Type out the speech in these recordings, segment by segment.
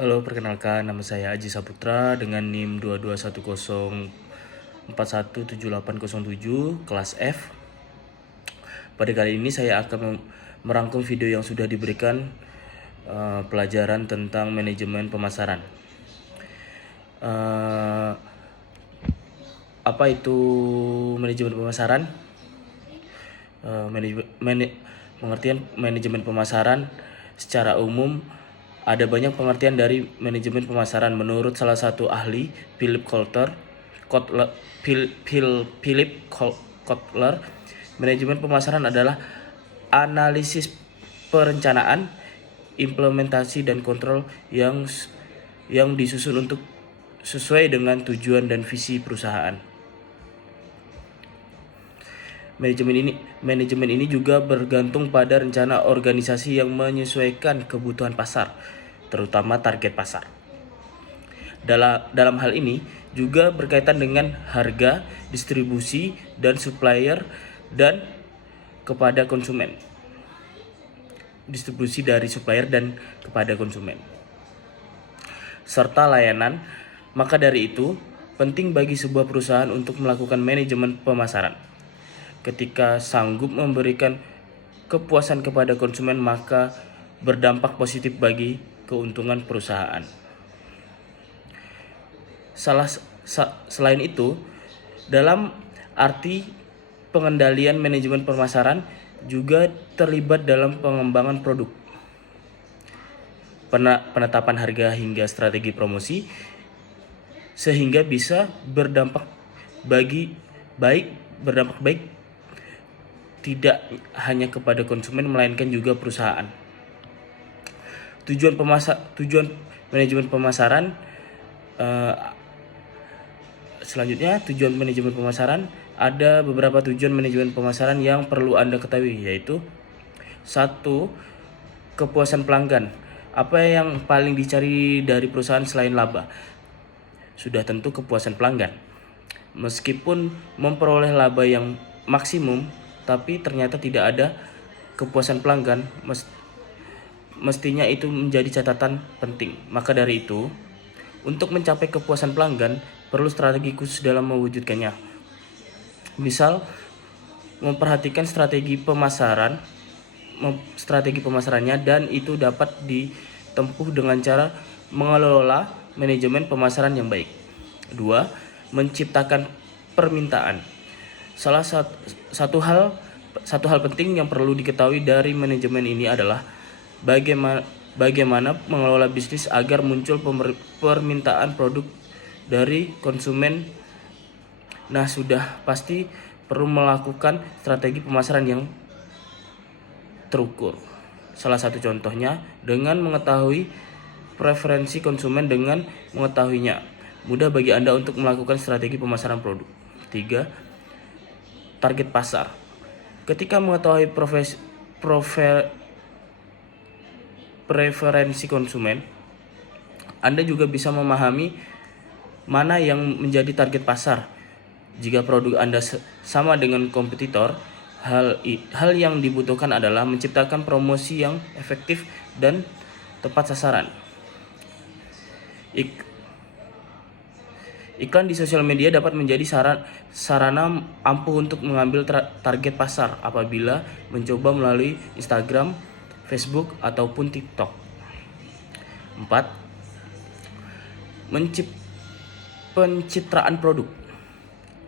Halo, perkenalkan nama saya Aji Saputra dengan NIM 2210417807 kelas F. Pada kali ini saya akan merangkum video yang sudah diberikan pelajaran tentang manajemen pemasaran. Apa itu manajemen pemasaran? Pengertian manajemen pemasaran secara umum ada banyak pengertian dari manajemen pemasaran. Menurut salah satu ahli, Philip Kotler, manajemen pemasaran adalah analisis perencanaan, implementasi dan kontrol yang disusun untuk sesuai dengan tujuan dan visi perusahaan. Manajemen ini juga bergantung pada rencana organisasi yang menyesuaikan kebutuhan pasar, terutama target pasar. Dalam hal ini juga berkaitan dengan harga, distribusi, dan supplier dan kepada konsumen. Distribusi dari supplier dan kepada konsumen. Serta layanan. Maka dari itu, penting bagi sebuah perusahaan untuk melakukan manajemen pemasaran. Ketika sanggup memberikan kepuasan kepada konsumen, maka berdampak positif bagi keuntungan perusahaan. Selain itu, dalam arti pengendalian manajemen pemasaran juga terlibat dalam pengembangan produk, penetapan harga hingga strategi promosi, sehingga bisa berdampak baik tidak hanya kepada konsumen melainkan juga perusahaan. Tujuan manajemen pemasaran selanjutnya, tujuan manajemen pemasaran. Ada beberapa tujuan manajemen pemasaran yang perlu Anda ketahui, yaitu 1. Kepuasan pelanggan. Apa yang paling dicari dari perusahaan selain laba? Sudah tentu kepuasan pelanggan. Meskipun memperoleh laba yang maksimum, tapi ternyata tidak ada kepuasan pelanggan, mestinya itu menjadi catatan penting. Maka dari itu, untuk mencapai kepuasan pelanggan, perlu strategi khusus dalam mewujudkannya. Misal, memperhatikan strategi pemasarannya, dan itu dapat ditempuh dengan cara mengelola manajemen pemasaran yang baik. 2. Menciptakan permintaan. Satu hal penting yang perlu diketahui dari manajemen ini adalah bagaimana mengelola bisnis agar muncul permintaan produk dari konsumen. Nah, sudah pasti perlu melakukan strategi pemasaran yang terukur. Salah satu contohnya dengan mengetahui preferensi konsumen. Dengan mengetahuinya, mudah bagi Anda untuk melakukan strategi pemasaran produk. 3. Target pasar. Ketika mengetahui preferensi konsumen, Anda juga bisa memahami mana yang menjadi target pasar. Jika produk Anda sama dengan kompetitor, hal yang dibutuhkan adalah menciptakan promosi yang efektif dan tepat sasaran. Iklan di sosial media dapat menjadi sarana ampuh untuk mengambil target pasar apabila mencoba melalui Instagram, Facebook, ataupun TikTok. 4. Pencitraan produk.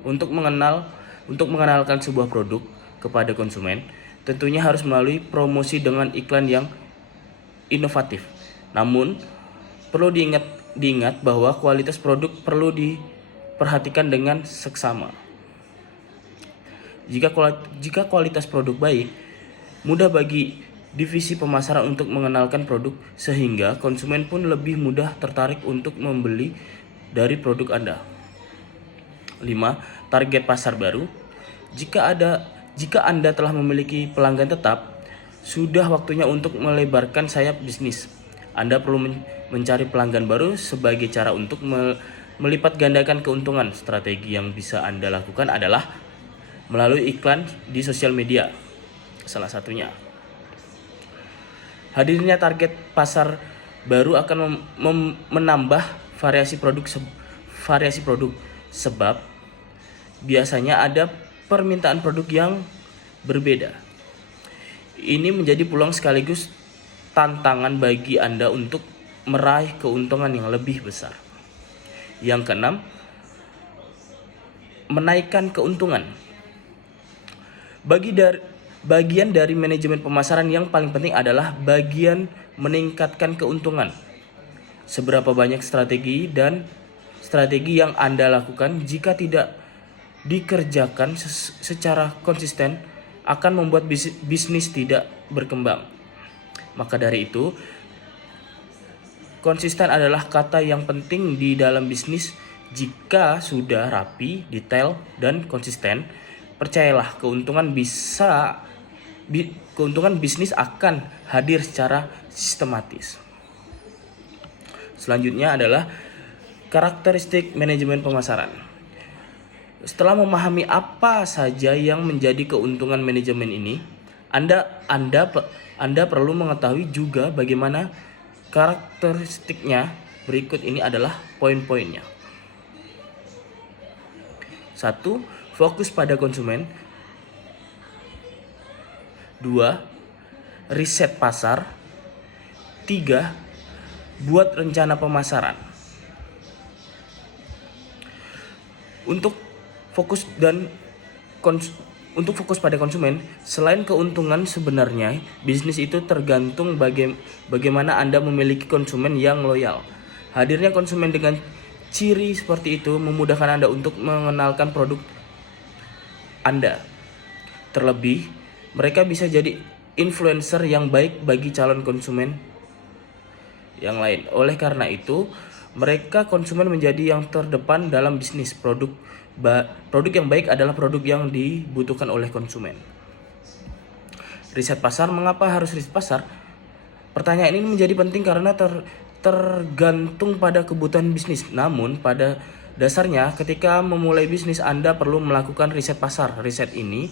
Untuk mengenalkan sebuah produk kepada konsumen, tentunya harus melalui promosi dengan iklan yang inovatif. Namun, perlu diingat bahwa kualitas produk perlu diperhatikan dengan seksama. Jika kualitas produk baik, mudah bagi divisi pemasaran untuk mengenalkan produk, sehingga konsumen pun lebih mudah tertarik untuk membeli dari produk Anda. 5. Target pasar baru. Jika Anda telah memiliki pelanggan tetap, sudah waktunya untuk melebarkan sayap bisnis. Anda perlu mencari pelanggan baru sebagai cara untuk melipat gandakan keuntungan. Strategi yang bisa Anda lakukan adalah melalui iklan di sosial media, salah satunya. Hadirnya target pasar baru akan menambah variasi produk sebab biasanya ada permintaan produk yang berbeda. Ini menjadi peluang sekaligus tantangan bagi Anda untuk meraih keuntungan yang lebih besar. Yang keenam, menaikkan keuntungan. Bagian dari manajemen pemasaran yang paling penting adalah bagian meningkatkan keuntungan. Seberapa banyak strategi yang Anda lakukan jika tidak dikerjakan secara konsisten akan membuat bisnis tidak berkembang. Maka dari itu, konsisten adalah kata yang penting di dalam bisnis. Jika sudah rapi, detail, dan konsisten, percayalah keuntungan bisnis akan hadir secara sistematis. Selanjutnya adalah karakteristik manajemen pemasaran. Setelah memahami apa saja yang menjadi keuntungan manajemen ini, Anda perlu mengetahui juga bagaimana karakteristiknya. Berikut ini adalah poin-poinnya. 1. Fokus pada konsumen. 2. Riset pasar. 3. Buat rencana pemasaran. Untuk fokus pada konsumen, selain keuntungan sebenarnya, bisnis itu tergantung bagaimana Anda memiliki konsumen yang loyal. Hadirnya konsumen dengan ciri seperti itu memudahkan Anda untuk mengenalkan produk Anda. Terlebih, mereka bisa jadi influencer yang baik bagi calon konsumen yang lain. Oleh karena itu, konsumen menjadi yang terdepan dalam bisnis. Produk yang baik adalah produk yang dibutuhkan oleh konsumen. Riset pasar. Mengapa harus riset pasar? Pertanyaan ini menjadi penting karena tergantung pada kebutuhan bisnis. Namun pada dasarnya ketika memulai bisnis Anda perlu melakukan riset pasar. Riset ini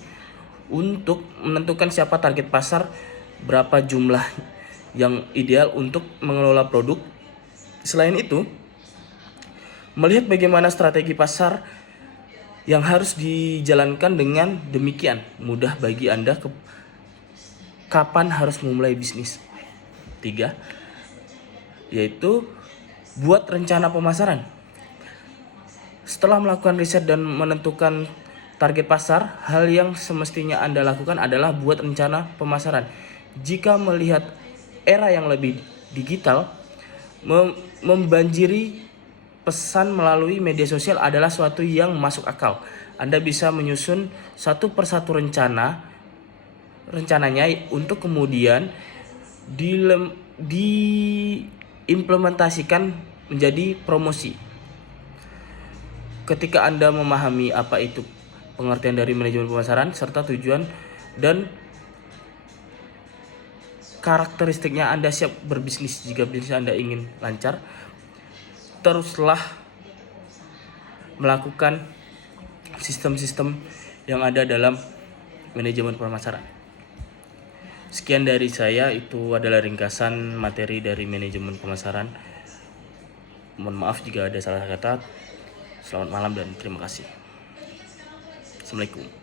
untuk menentukan siapa target pasar, berapa jumlah yang ideal untuk mengelola produk. Selain itu, melihat bagaimana strategi pasar yang harus dijalankan. Dengan demikian mudah bagi Anda kapan harus memulai bisnis. 3. Yaitu buat rencana pemasaran. Setelah melakukan riset dan menentukan target pasar, hal yang semestinya Anda lakukan adalah buat rencana pemasaran. Jika melihat era yang lebih digital, membanjiri pesan melalui media sosial adalah suatu yang masuk akal. Anda bisa menyusun satu persatu rencananya untuk kemudian diimplementasikan menjadi promosi. Ketika Anda memahami apa itu pengertian dari manajemen pemasaran serta tujuan dan karakteristiknya, Anda siap berbisnis. Jika bisnis Anda ingin lancar, teruslah melakukan sistem-sistem yang ada dalam manajemen pemasaran. Sekian dari saya, itu adalah ringkasan materi dari manajemen pemasaran. Mohon maaf jika ada salah kata. Selamat malam dan terima kasih. Assalamualaikum.